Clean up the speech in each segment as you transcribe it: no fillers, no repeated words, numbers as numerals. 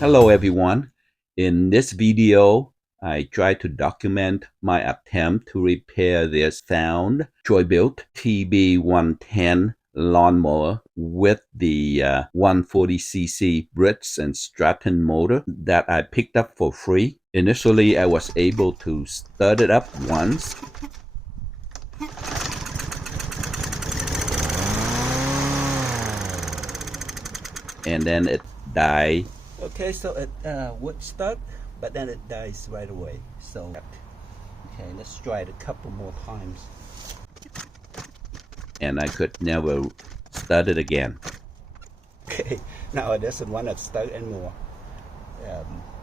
Hello everyone. In this video, I try to document my attempt to repair this found Troy-Bilt TB110 lawnmower with the 140cc Briggs and Stratton motor that I picked up for free. Initially, I was able to start it up once, and then it died. Okay, so it would start, but then it dies right away. So, okay, let's try it a couple more times. And I could never start it again. Okay, now it doesn't want to start anymore.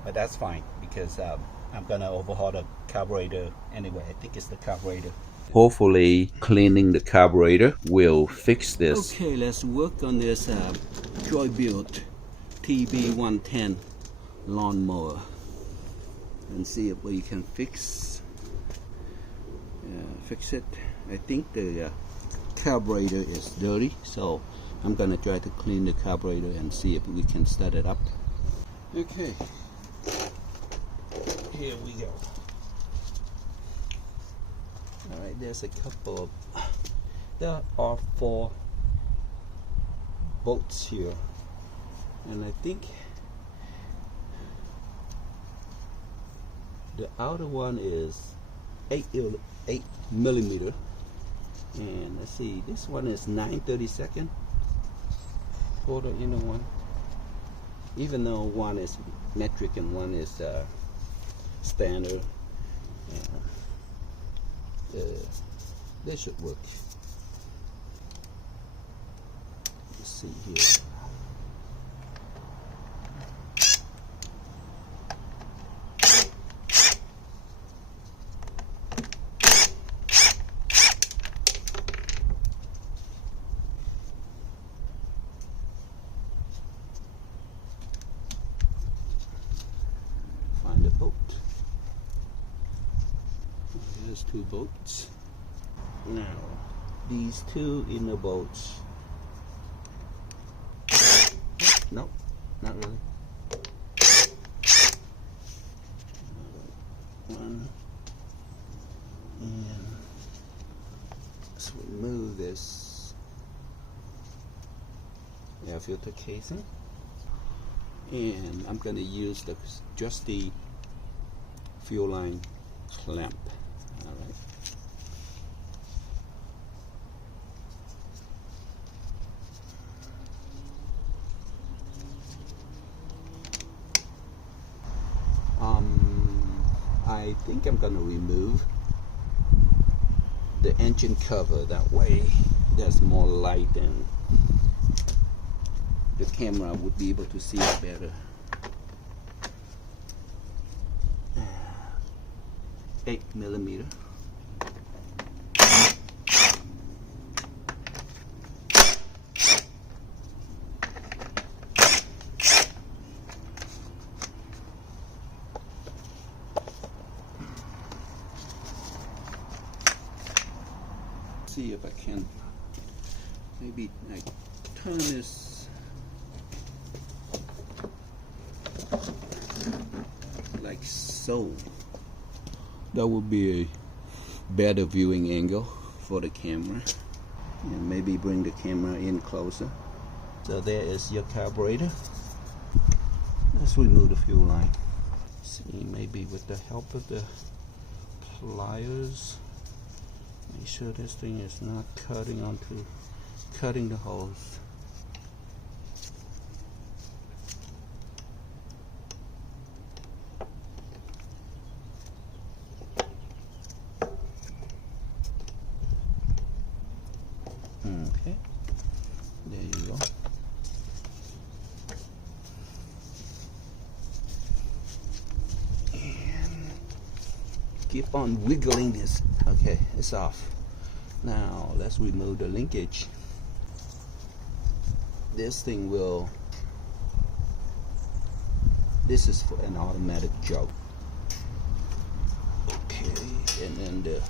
But that's fine because I'm gonna overhaul the carburetor anyway. I think it's the carburetor. Hopefully, cleaning the carburetor will fix this. Okay, let's work on this Troy-Bilt TB110 lawnmower and see if we can fix it. I think the carburetor is dirty, so I'm gonna try to clean the carburetor and see if we can start it up. Okay, here we go. Alright, there's a couple of, there are 4 bolts here, and I think the outer one is 8 millimeter, and let's see, this one is 9/32 for the inner one, even though one is metric and one is standard. They should work. Let's see here. Find a bolt. There's 2 bolts. Now, these 2 inner bolts. Nope, not really. One. And let's remove this air filter casing. And I'm going to use just the fuel line clamp. Alright. I think I'm going to remove the engine cover. That way there's more light and the camera would be able to see it better. 8 millimeter. See if I can maybe turn this like so. That would be a better viewing angle for the camera, and maybe bring the camera in closer. So there is your carburetor. Let's remove the fuel line. See, maybe with the help of the pliers, make sure this thing is not cutting the hose. Okay, there you go. And keep on wiggling this. Okay, it's off. Now let's remove the linkage. This thing will, this is for an automatic job. Okay, and then the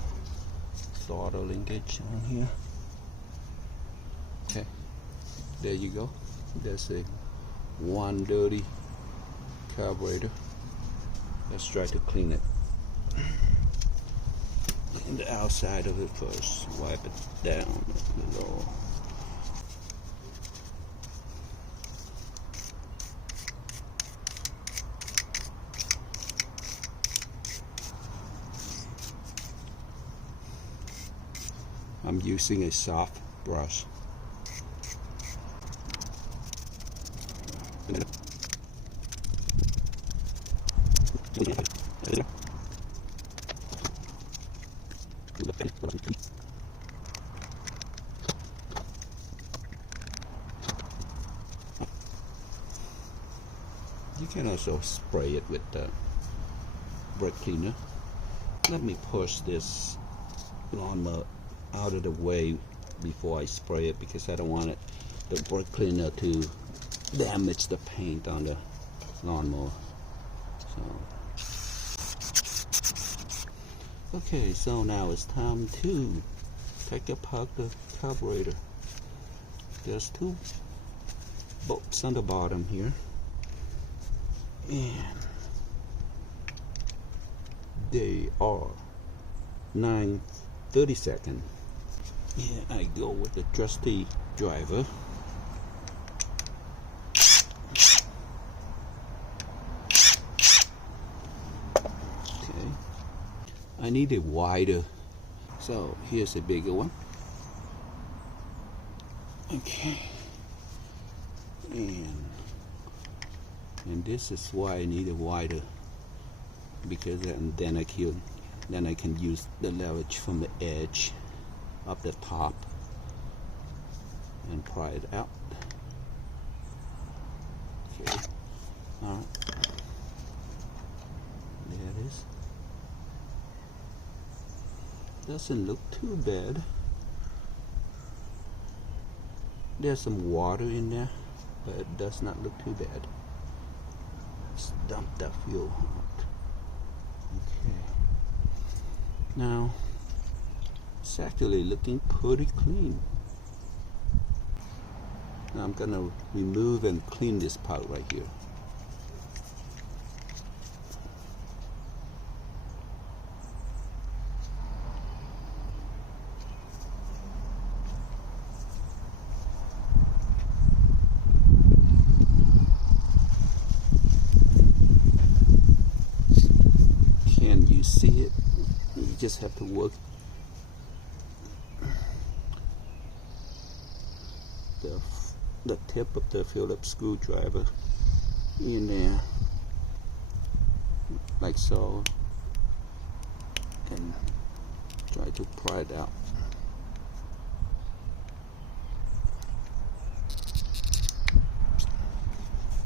throttle linkage on here. Okay, there you go. There's a 1 dirty carburetor. Let's try to clean it. And the outside of it first. Wipe it down a little. I'm using a soft brush. You can also spray it with the brake cleaner. Let me push this lawnmower out of the way before I spray it, because I don't want it, the brake cleaner, to damage the paint on the lawnmower. Okay, so now it's time to take apart the carburetor. There's two bolts on the bottom here, and they are 9/32. Yeah, I go with the trusty driver. Okay, I need a wider, so here's a bigger one. Okay, and this is why I need a wider, because then I can use the leverage from the edge up the top and pry it out. Okay, alright, there it is. Doesn't look too bad. There's some water in there, but it does not look too bad. Let's dump that fuel out. Okay, now it's actually looking pretty clean. Now I'm gonna remove and clean this part right here. Can you see it? You just have to work the tip of the Phillips screwdriver in there, like so, and try to pry it out.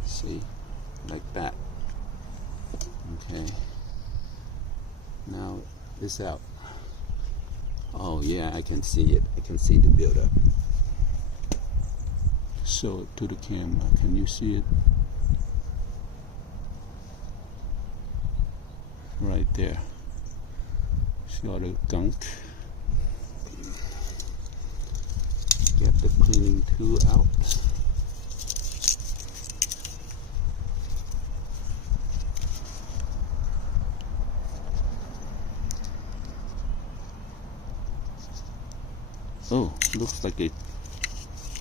See, like that. Okay, now it's out. Oh yeah, I can see it. I can see the buildup. Show it to the camera. Can you see it? Right there. See all the gunk. Get the cleaning tool out. Oh, looks like a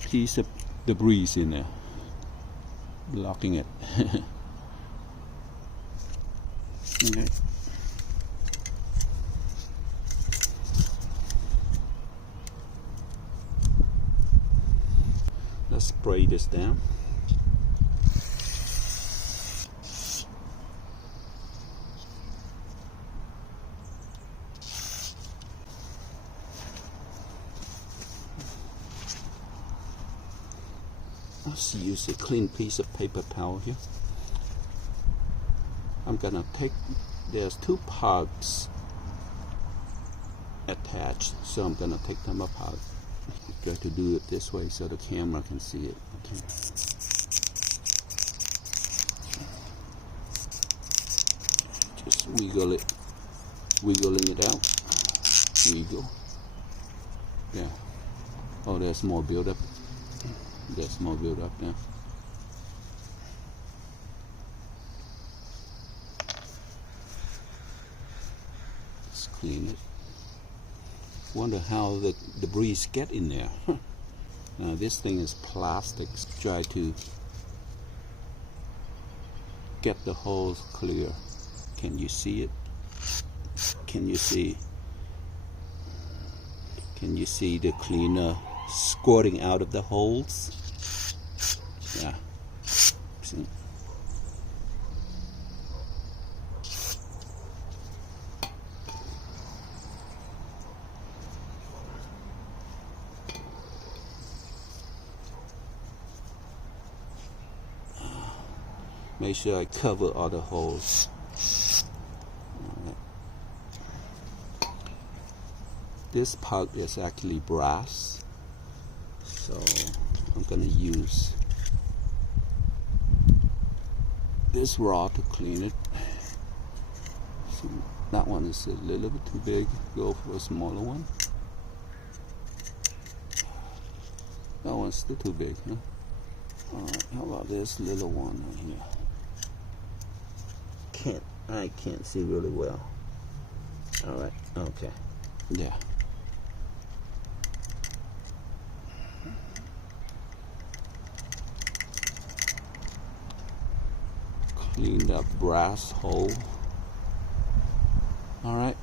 piece of debris in there, blocking it. Okay. Let's spray this down. Let's use a clean piece of paper towel here. I'm gonna take, there's two parts attached, so I'm gonna take them apart. Try to do it this way so the camera can see it. Okay. Just wiggling it out. Wiggle. Yeah. Oh, there's more buildup. There's more buildup now. clean it. Wonder how the debris get in there. Now this thing is plastic. Try to get the holes clear. Can you see it? Can you see? Can you see the cleaner squirting out of the holes? Yeah. See? Make sure I cover all the holes. This part is actually brass, so I'm going to use this rod to clean it. So that one is a little bit too big. Go for a smaller one. That one's still too big, huh? Alright, how about this little one right here? I can't see really well. Alright, okay. Yeah. Cleaned up brass hole. Alright.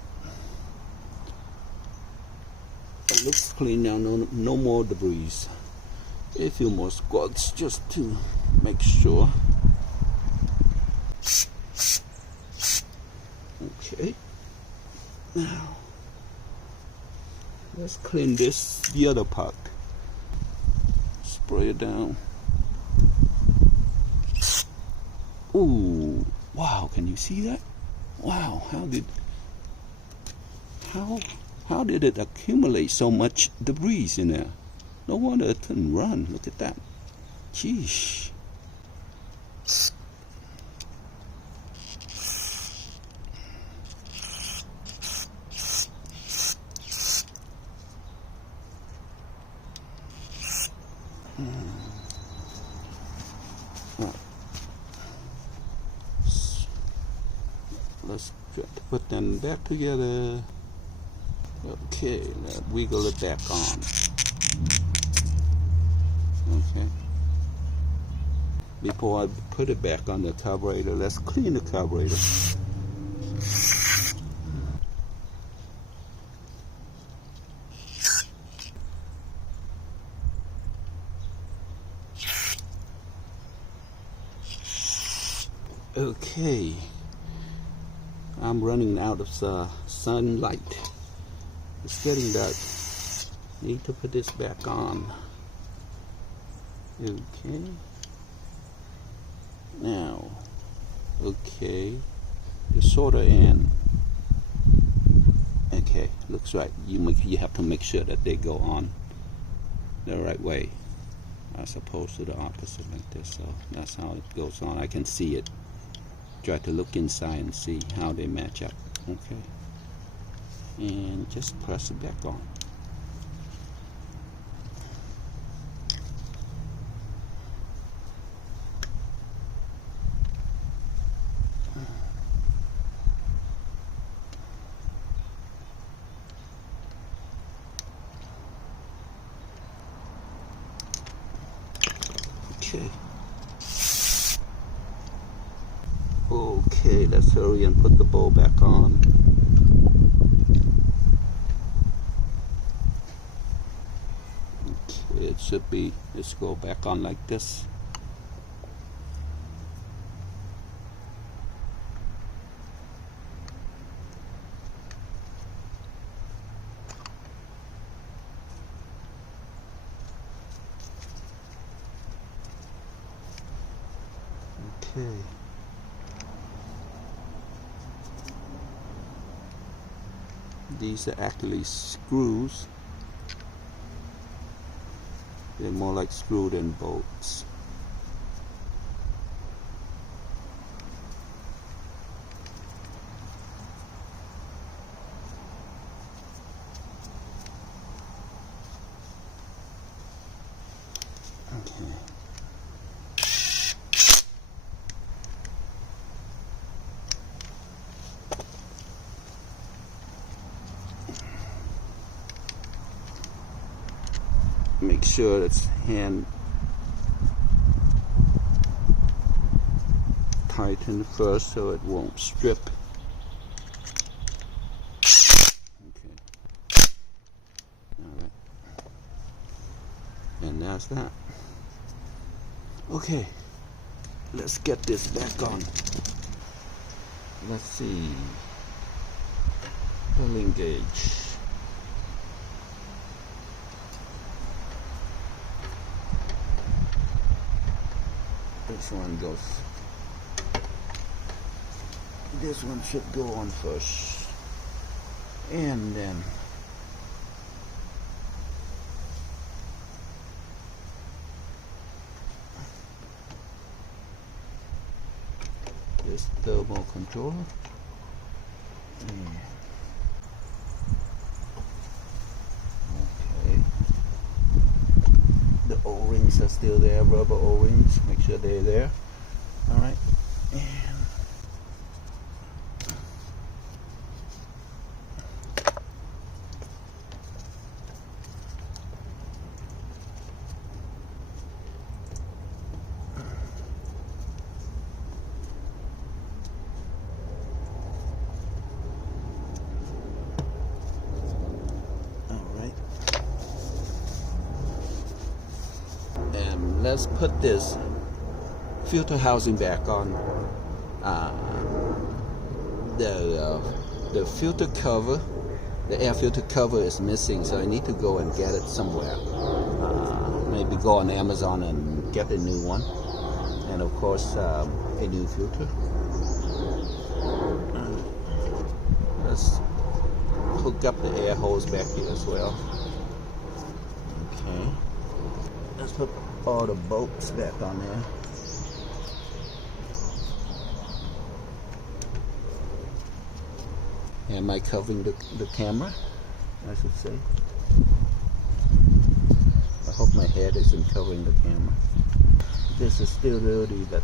It looks clean now, no more debris. A few more squats just to make sure. Okay. Now let's clean the other part. Spray it down. Ooh, wow, can you see that? Wow, how did it accumulate so much debris in there? No wonder it couldn't run. Look at that. Sheesh. Let's try to put them back together. Okay, let's wiggle it back on. Okay. Before I put it back on the carburetor, let's clean the carburetor. Okay. I'm running out of sunlight. It's getting dark. Need to put this back on. Okay. Now, okay, the solder end. Okay, looks right. You have to make sure that they go on the right way, as opposed to the opposite like this. So that's how it goes on. I can see it. Try to look inside and see how they match up. Okay, and just press it back on. Okay. Okay, let's hurry and put the bowl back on. Okay, it should be, let's go back on like this. Okay. These are actually screws. They're more like screw than bolts. Okay. make sure it's hand tightened first so it won't strip. Okay. Alright. And that's that. Okay. Let's get this back on. Let's see. Pulling gauge. This one goes. This one should go on first. And then this thermal controller. Okay. The O-rings are still there, rubber O-rings. Make sure they're there. All right. And let's put this filter housing back on. The filter cover, the air filter cover is missing, so I need to go and get it somewhere. Maybe go on Amazon and get a new one, and of course a new filter. Let's hook up the air hose back here as well. Okay. Let's put all the bolts back on there. Am I covering the camera? I should say. I hope my head isn't covering the camera. This is still early, but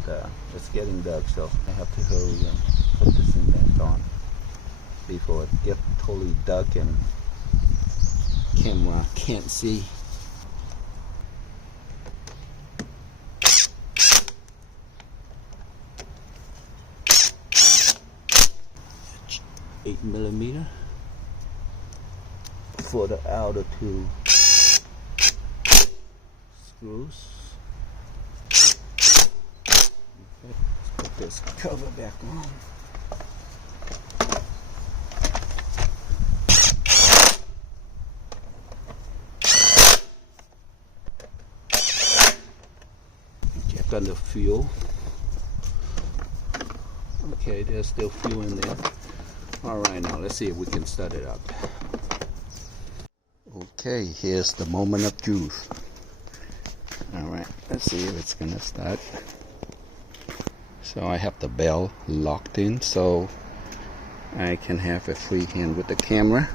it's getting dark, so I have to hurry and put this thing back on before it gets totally dark and camera can't see. 8mm for the outer two screws. Okay, let's put this cover back on. Check on the fuel. Okay, there's still fuel in there. Alright, now let's see if we can start it up. Okay, here's the moment of truth. Alright, let's see if it's gonna start. So I have the bell locked in so I can have a free hand with the camera.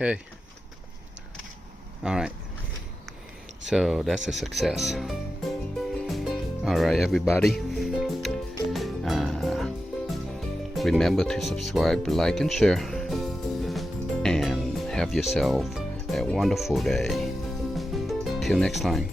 Okay. Alright. So that's a success. Alright, everybody. Remember to subscribe, like, and share. And have yourself a wonderful day. Till next time.